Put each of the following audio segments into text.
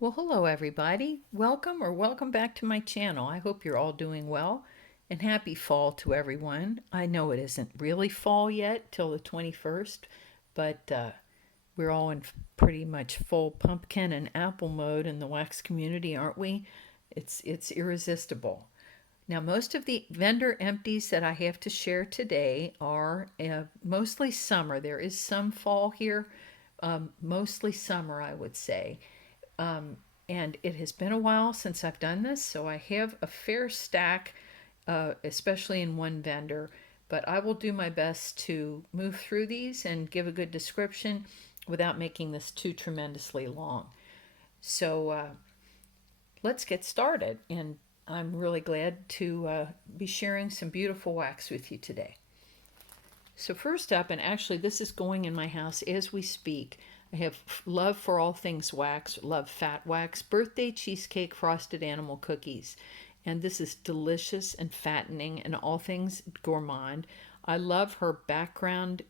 Well, hello everybody. Welcome back to my channel. I hope you're all doing well and happy fall to everyone. I know it isn't really fall yet till the 21st, but we're all in pretty much full pumpkin and apple mode in the wax community, aren't we? It's irresistible. Now, most of the vendor empties that I have to share today are mostly summer. There is some fall here, mostly summer, I would say. And it has been a while since I've done this, so I have a fair stack, especially in one vendor. But I will do my best to move through these and give a good description without making this too tremendously long. So let's get started. And I'm really glad to be sharing some beautiful wax with you today. So first up, and actually this is going in my house as we speak, I have love for all things wax, love fat wax, birthday cheesecake frosted animal cookies. And this is delicious and fattening and all things gourmand. I love her background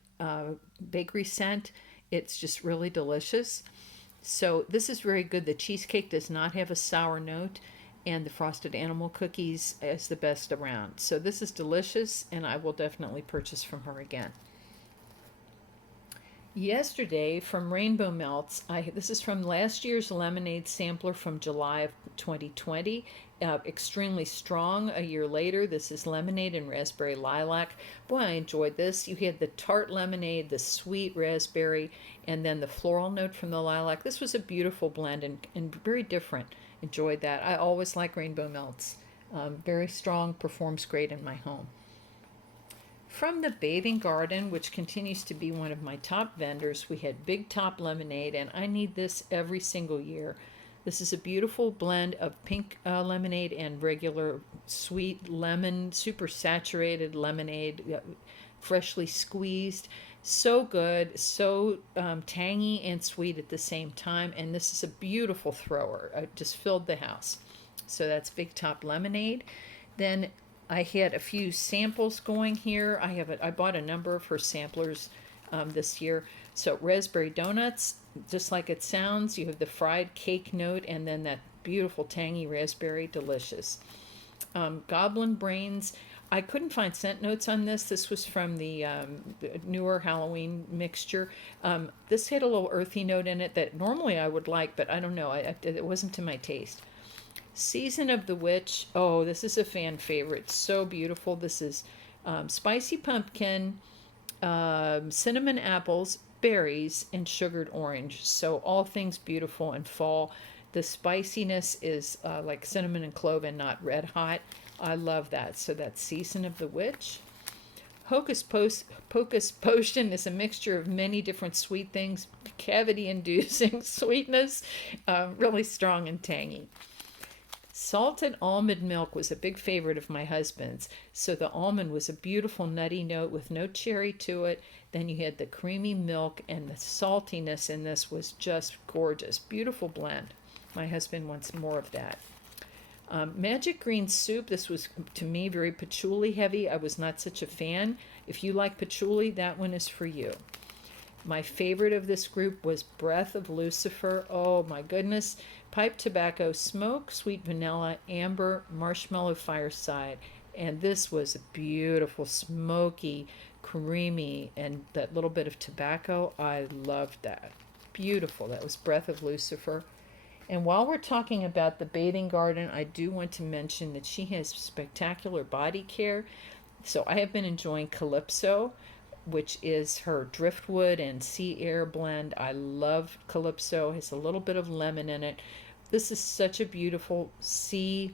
bakery scent. It's just really delicious. So this is very good. The cheesecake does not have a sour note, and the frosted animal cookies is the best around. So this is delicious, and I will definitely purchase from her again. Yesterday from Rainbow Melts, this is from last year's lemonade sampler from July of 2020. Extremely strong a year later. This is lemonade and raspberry lilac. Boy, I enjoyed this. You had the tart lemonade, the sweet raspberry, and then the floral note from the lilac. This was a beautiful blend and very different. Enjoyed that. I always like Rainbow Melts. Very strong, performs great in my home. From the Bathing Garden, which continues to be one of my top vendors, we had Big Top Lemonade, and I need this every single year. This is a beautiful blend of pink lemonade and regular sweet lemon, super saturated lemonade, freshly squeezed. So good, so tangy and sweet at the same time, and this is a beautiful thrower. It just filled the house. So that's Big Top Lemonade. Then I had a few samples going here. I bought a number of her samplers this year. So raspberry donuts, just like it sounds. You have the fried cake note and then that beautiful tangy raspberry, delicious. Goblin brains. I couldn't find scent notes on this. This was from the newer Halloween mixture. This had a little earthy note in it that normally I would like, but I don't know. It wasn't to my taste. Season of the Witch. Oh, this is a fan favorite. So beautiful. This is spicy pumpkin, cinnamon apples, berries, and sugared orange. So all things beautiful in fall. The spiciness is like cinnamon and clove and not red hot. I love that. So that's Season of the Witch. Pocus Potion is a mixture of many different sweet things, cavity-inducing sweetness, really strong and tangy. Salted almond milk was a big favorite of my husband's. So the almond was a beautiful nutty note with no cherry to it. Then you had the creamy milk, and the saltiness in this was just gorgeous. Beautiful blend. My husband wants more of that. Magic green soup. This was, to me, very patchouli heavy. I was not such a fan. If you like patchouli, that one is for you. My favorite of this group was Breath of Lucifer. Oh my goodness. Pipe tobacco smoke, sweet vanilla, amber, marshmallow fireside. And this was a beautiful, smoky, creamy, and that little bit of tobacco. I loved that. Beautiful. That was Breath of Lucifer. And while we're talking about the Bathing Garden, I do want to mention that she has spectacular body care. So I have been enjoying Calypso, which is her driftwood and sea air blend. I love Calypso. It has a little bit of lemon in it. This is such a beautiful sea,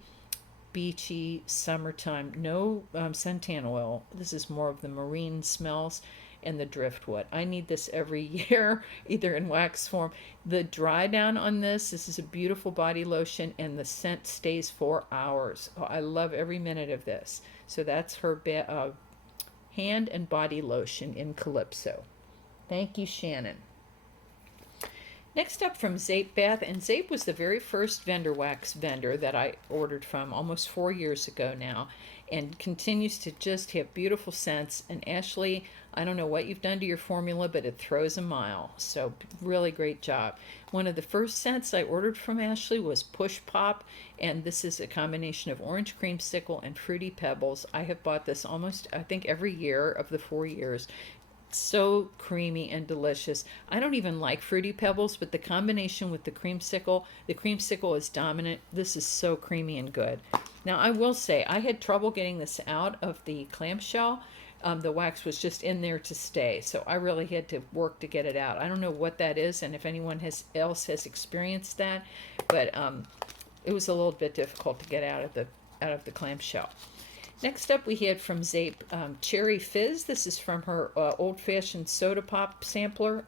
beachy summertime. No suntan oil. This is more of the marine smells and the driftwood. I need this every year, either in wax form. The dry down on this is a beautiful body lotion, and the scent stays for hours. Oh, I love every minute of this. So that's her hand and body lotion in Calypso. Thank you, Shannon. Next up from Sept Bath, and Sept was the very first vendor wax vendor that I ordered from almost 4 years ago now, and continues to just have beautiful scents. And Ashley, I don't know what you've done to your formula, but it throws a mile. So really great job. One of the first scents I ordered from Ashley was Push Pop, and this is a combination of orange creamsicle and fruity pebbles. I have bought this almost, I think, every year of the 4 years. So creamy and delicious. I don't even like fruity pebbles, but the combination with the creamsicle is dominant. This is so creamy and good. Now I will say I had trouble getting this out of the clamshell. The wax was just in there to stay, so I really had to work to get it out. I don't know what that is, and if anyone else has experienced that, but it was a little bit difficult to get out of the clamshell. Next up, we had from Sept Cherry Fizz. This is from her old-fashioned soda pop sampler.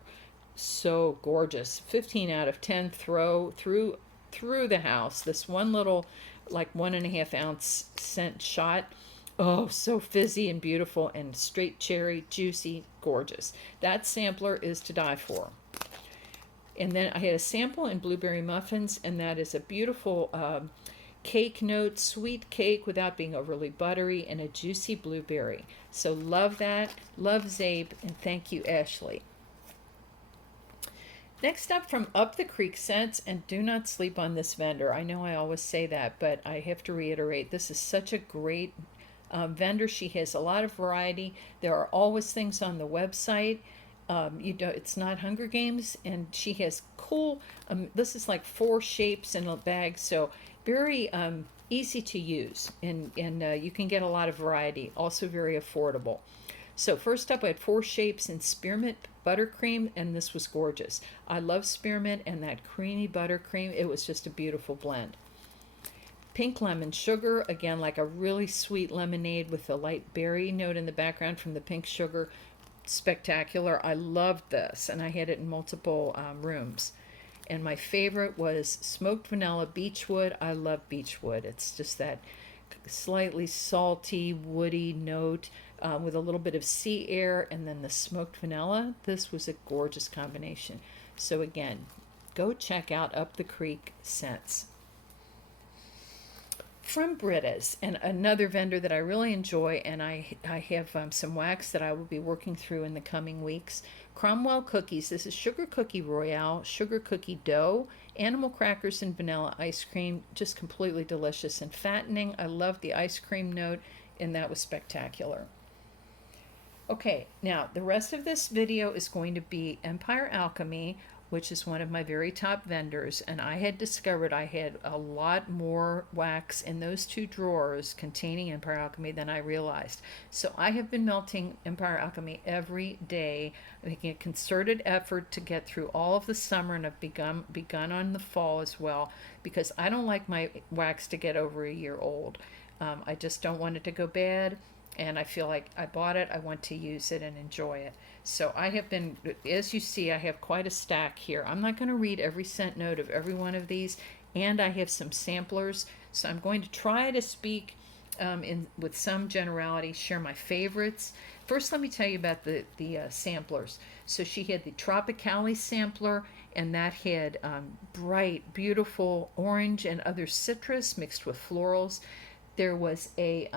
So gorgeous. 15 out of 10 throw through the house. This one little, like 1.5 ounce scent shot. Oh, so fizzy and beautiful and straight cherry, juicy, gorgeous. That sampler is to die for. And then I had a sample in blueberry muffins, and that is a beautiful cake note, sweet cake without being overly buttery, and a juicy blueberry. So love that, love Sept, and thank you, Ashley. Next up from Up the Creek Scents, and do not sleep on this vendor. I know I always say that, but I have to reiterate, this is such a great vendor. She has a lot of variety. There are always things on the website. It's not Hunger Games, and she has cool, this is like 4 shapes in a bag, so very easy to use, and you can get a lot of variety, also very affordable. So first up, I had 4 shapes in spearmint buttercream, and this was gorgeous. I love spearmint and that creamy buttercream. It was just a beautiful blend. Pink lemon sugar, again, like a really sweet lemonade with a light berry note in the background from the pink sugar. Spectacular. I loved this, and I had it in multiple rooms. And my favorite was smoked vanilla beechwood. I love beechwood. It's just that slightly salty, woody note with a little bit of sea air, and then the smoked vanilla. This was a gorgeous combination. So again, go check out Up the Creek Scents. From Britta's, and another vendor that I really enjoy, and I have some wax that I will be working through in the coming weeks. Cromwell cookies. This is sugar cookie royale, sugar cookie dough, animal crackers, and vanilla ice cream. Just completely delicious and fattening. I love the ice cream note, and that was spectacular. Okay, now the rest of this video is going to be Empire Alchemy, which is one of my very top vendors, and I had discovered I had a lot more wax in those 2 drawers containing Empire Alchemy than I realized. So I have been melting Empire Alchemy every day, making a concerted effort to get through all of the summer, and I've begun on the fall as well, because I don't like my wax to get over a year old. I just don't want it to go bad, and I feel like I bought it, I want to use it and enjoy it. So I have been, as you see, I have quite a stack here. I'm not going to read every scent note of every one of these, and I have some samplers. So I'm going to try to speak with some generality, share my favorites. First, let me tell you about the samplers. So she had the Tropicali sampler, and that had bright, beautiful orange and other citrus mixed with florals. There was a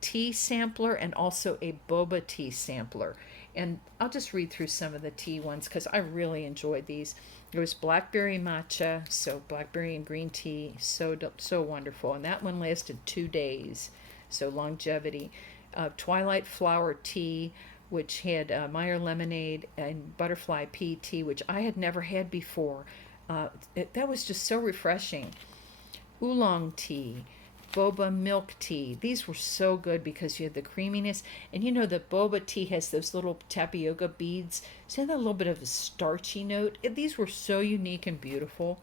tea sampler and also a boba tea sampler. And I'll just read through some of the tea ones because I really enjoyed these. There was blackberry matcha, so blackberry and green tea, so wonderful. And that one lasted 2 days, so longevity. Twilight flower tea, which had Meyer lemonade and butterfly pea tea, which I had never had before. That was just so refreshing. Oolong tea, boba milk tea. These were so good because you had the creaminess, and you know the boba tea has those little tapioca beads, so that a little bit of a starchy note. These were so unique and beautiful.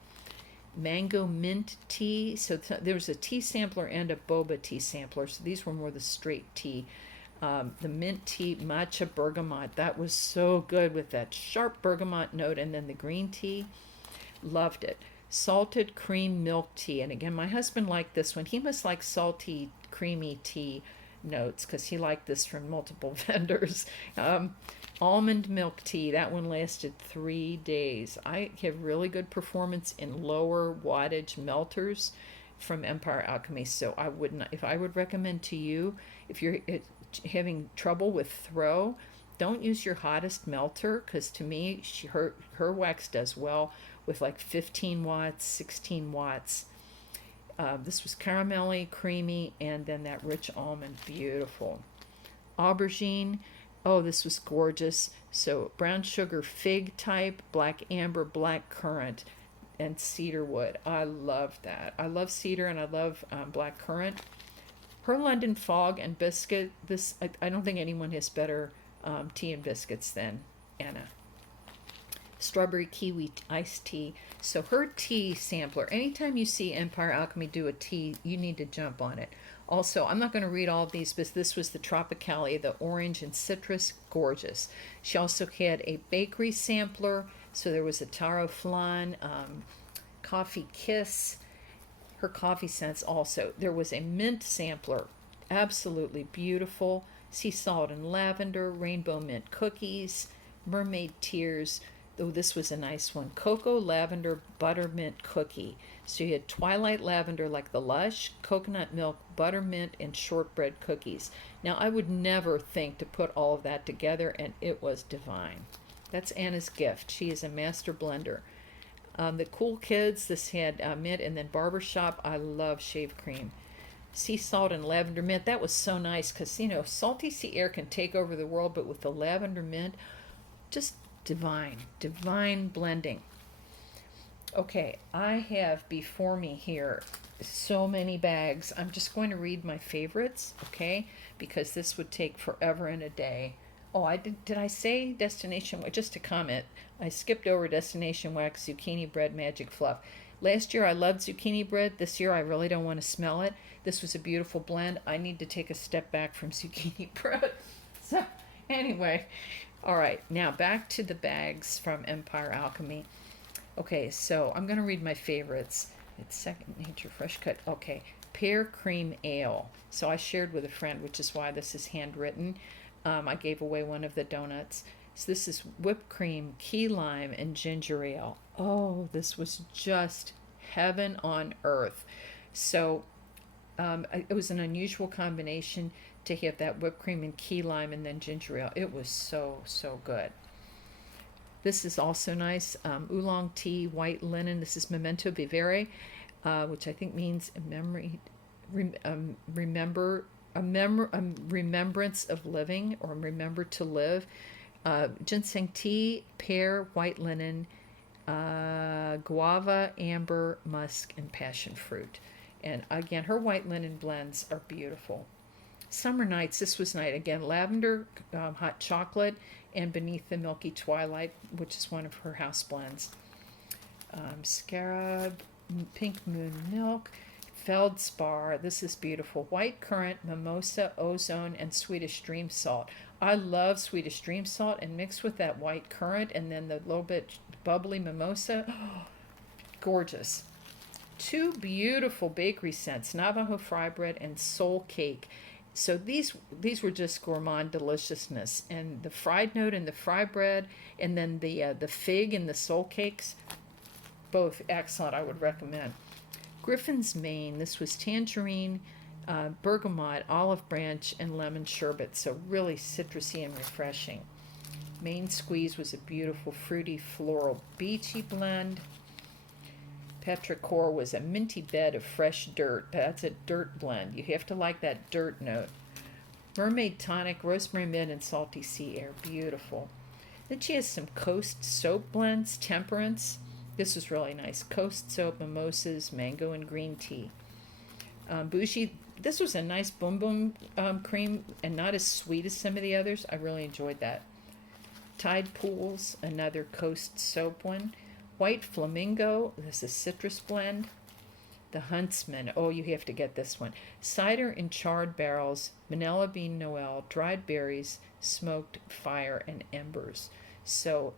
Mango mint tea. So there was a tea sampler and a boba tea sampler, so these were more the straight tea. The mint tea, matcha bergamot. That was so good with that sharp bergamot note, and then the green tea. Loved it. Salted cream milk tea, and again, my husband liked this one. He must like salty creamy tea notes because he liked this from multiple vendors. Almond milk tea, that one lasted 3 days. I have really good performance in lower wattage melters from Empire Alchemy, so I would not, if I would recommend to you, if you're having trouble with throw, don't use your hottest melter, because to me, her wax does well with like 15 watts, 16 watts. This was caramelly, creamy, and then that rich almond, beautiful. Aubergine, oh, this was gorgeous. So brown sugar fig type, black amber, black currant, and cedar wood. I love that. I love cedar and I love black currant. Her London Fog and biscuit. This I don't think anyone has better tea and biscuits than Anna. Strawberry kiwi iced tea. So her tea sampler, anytime you see Empire Alchemy do a tea, you need to jump on it. Also, I'm not going to read all of these, but this was the Tropicale, the orange and citrus, gorgeous. She also had a bakery sampler. So there was a taro flan, coffee kiss, her coffee scents also. There was a mint sampler, absolutely beautiful. Sea salt and lavender, rainbow mint cookies, mermaid tears. Oh, this was a nice one. Cocoa lavender buttermint cookie. So you had twilight lavender like the Lush, coconut milk, buttermint, and shortbread cookies. Now, I would never think to put all of that together, and it was divine. That's Anna's gift. She is a master blender. The Cool Kids, this had mint, and then Barbershop. I love shave cream. Sea salt and lavender mint. That was so nice because, you know, salty sea air can take over the world, but with the lavender mint, just divine blending. Okay, I have before me here so many bags. I'm just going to read my favorites, okay, because this would take forever and a day. Oh, did I say Destination Wax? Just a comment. I skipped over Destination Wax Zucchini Bread Magic Fluff. Last year I loved zucchini bread. This year I really don't want to smell it. This was a beautiful blend. I need to take a step back from zucchini bread. So anyway, all right, now back to the bags from Empire Alchemy. Okay, so I'm going to read my favorites. It's Second Nature Fresh Cut. Okay, Pear Cream Ale. So I shared with a friend, which is why this is handwritten. I gave away one of the donuts. So this is whipped cream, key lime, and ginger ale. Oh, this was just heaven on earth. So it was an unusual combination to have that whipped cream and key lime and then ginger ale. It was so good. This is also nice. Oolong tea, white linen. This is Memento Vivere, which I think means remembrance of living, or remember to live. Ginseng tea, pear, white linen, guava, amber, musk, and passion fruit. And again, her white linen blends are beautiful. Summer Nights, this was night. Again, lavender, hot chocolate, and Beneath the Milky Twilight, which is one of her house blends. Scarab, Pink Moon Milk, Feldspar, this is beautiful. White Currant, Mimosa, Ozone, and Swedish Dream Salt. I love Swedish Dream Salt, and mixed with that white currant and then the little bit bubbly mimosa. Oh, gorgeous. Two beautiful bakery scents, Navajo Fry Bread and Soul Cake. So these were just gourmand deliciousness, and the fried note in the fry bread, and then the fig in the soul cakes, both excellent. I would recommend. Griffin's Mane. This was tangerine, bergamot, olive branch, and lemon sherbet. So really citrusy and refreshing. Maine Squeeze was a beautiful fruity floral beachy blend. Petrichor was a minty bed of fresh dirt. That's a dirt blend. You have to like that dirt note. Mermaid Tonic, rosemary mint, and salty sea air. Beautiful. Then she has some Coast soap blends. Temperance. This was really nice. Coast soap, mimosas, mango, and green tea. Bougie. This was a nice boom boom cream, and not as sweet as some of the others. I really enjoyed that. Tide Pools, another Coast soap one. White Flamingo, this is citrus blend. The Huntsman, oh, you have to get this one. Cider in charred barrels, Manila bean Noel, dried berries, smoked fire, and embers. So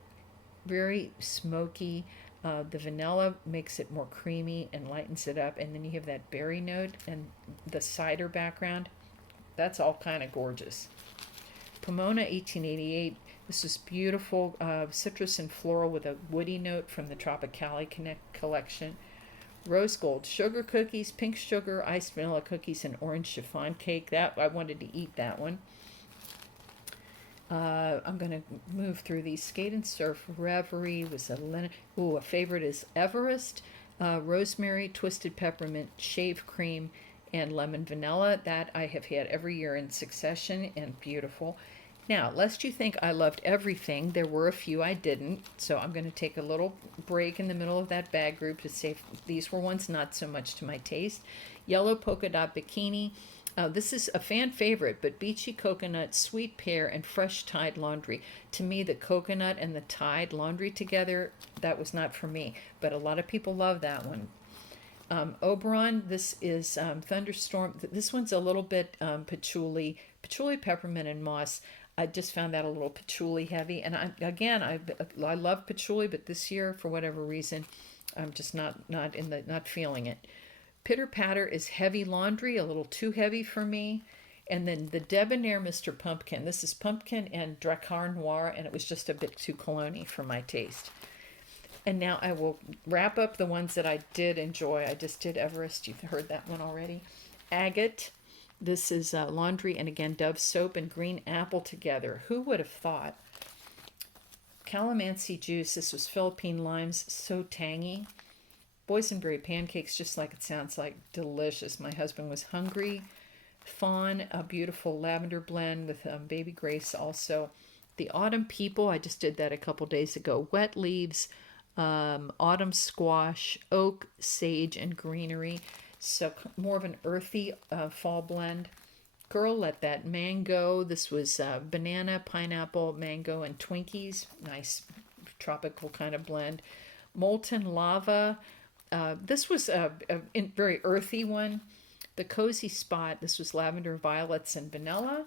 very smoky. The vanilla makes it more creamy and lightens it up. And then you have that berry note and the cider background. That's all kind of gorgeous. Pomona 1888. This is beautiful citrus and floral with a woody note from the Tropicale collection. Rose Gold sugar cookies, pink sugar, iced vanilla cookies, and orange chiffon cake. That I wanted to eat that one. I'm going to move through these. Skate and Surf, Reverie was a linen. Ooh, a favorite is Everest, rosemary, twisted peppermint, shave cream, and lemon vanilla. That I have had every year in succession and beautiful. Now, lest you think I loved everything, there were a few I didn't. So I'm going to take a little break in the middle of that bag group to say these were ones not so much to my taste. Yellow polka dot bikini. This is a fan favorite, but beachy coconut, sweet pear, and fresh Tide laundry. To me, the coconut and the Tide laundry together, that was not for me. But a lot of people love that one. Oberon, this is Thunderstorm. This one's a little bit patchouli, peppermint, and moss. I just found that a little patchouli heavy. And I love patchouli, but this year, for whatever reason, I'm just not feeling it. Pitter Patter is heavy laundry, a little too heavy for me. And then the Debonair Mr. Pumpkin. This is pumpkin and Drakkar Noir, and it was just a bit too cologne for my taste. And now I will wrap up the ones that I did enjoy. I just did Everest. You've heard that one already. Agate. This is laundry, and again, Dove soap and green apple together. Who would have thought? Calamansi juice. This was Philippine limes, so tangy. Boysenberry pancakes, just like it sounds like, delicious. My husband was hungry. Fawn, a beautiful lavender blend with baby grace also. The Autumn People, I just did that a couple days ago. Wet leaves, autumn squash, oak, sage, and greenery. So more of an earthy fall blend. Girl Let That Mango. This was banana, pineapple, mango, and Twinkies. Nice tropical kind of blend. Molten Lava. This was a very earthy one. The Cozy Spot. This was lavender, violets, and vanilla.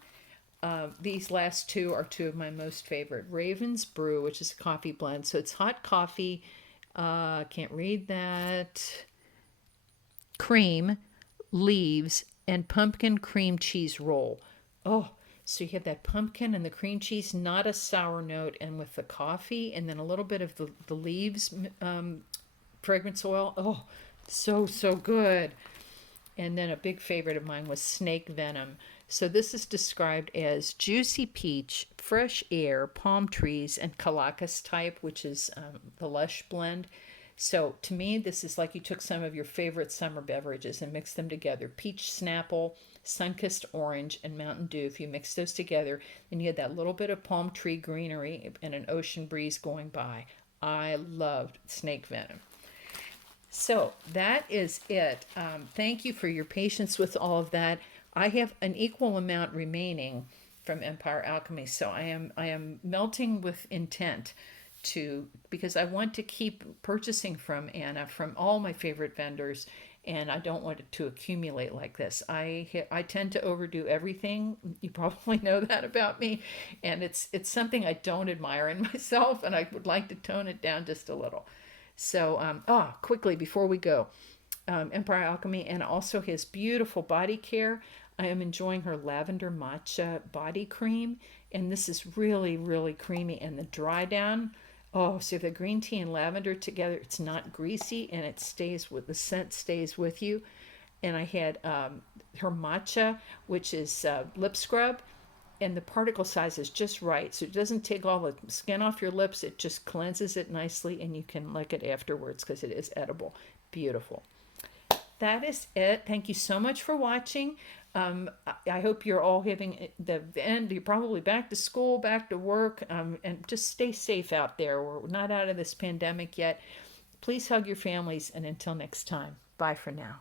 These last two are two of my most favorite. Raven's Brew, which is a coffee blend. So it's hot coffee. Can't read that. Cream, leaves, and pumpkin cream cheese roll. Oh, so you have that pumpkin and the cream cheese, not a sour note, and with the coffee, and then a little bit of the leaves fragrance oil. Oh, so good. And then a big favorite of mine was Snake Venom. So this is described as juicy peach, fresh air, palm trees, and Calacas type, which is the lush blend. So to me, this is like you took some of your favorite summer beverages and mixed them together. Peach Snapple, Sunkissed Orange, and Mountain Dew. If you mix those together, then you had that little bit of palm tree greenery and an ocean breeze going by. I loved Snake Venom. So that is it. Thank you for your patience with all of that. I have an equal amount remaining from Empire Alchemy, so I am melting with intent because I want to keep purchasing from Anna from all my favorite vendors, and I don't want it to accumulate like this. I tend to overdo everything. You probably know that about me, and it's something I don't admire in myself, and I would like to tone it down just a little. So, quickly before we go, Empire Alchemy, and also his beautiful body care. I am enjoying her lavender matcha body cream, and this is really, really creamy. And the dry down, oh, so the green tea and lavender together, it's not greasy, and it stays with the scent stays with you. And I had her matcha, which is lip scrub, and the particle size is just right, so it doesn't take all the skin off your lips. It just cleanses it nicely, and you can lick it afterwards because it is edible. Beautiful. That is it. Thank you so much for watching. I hope you're all having the end. You're probably back to school, back to work, and just stay safe out there. We're not out of this pandemic yet. Please hug your families, and until next time, bye for now.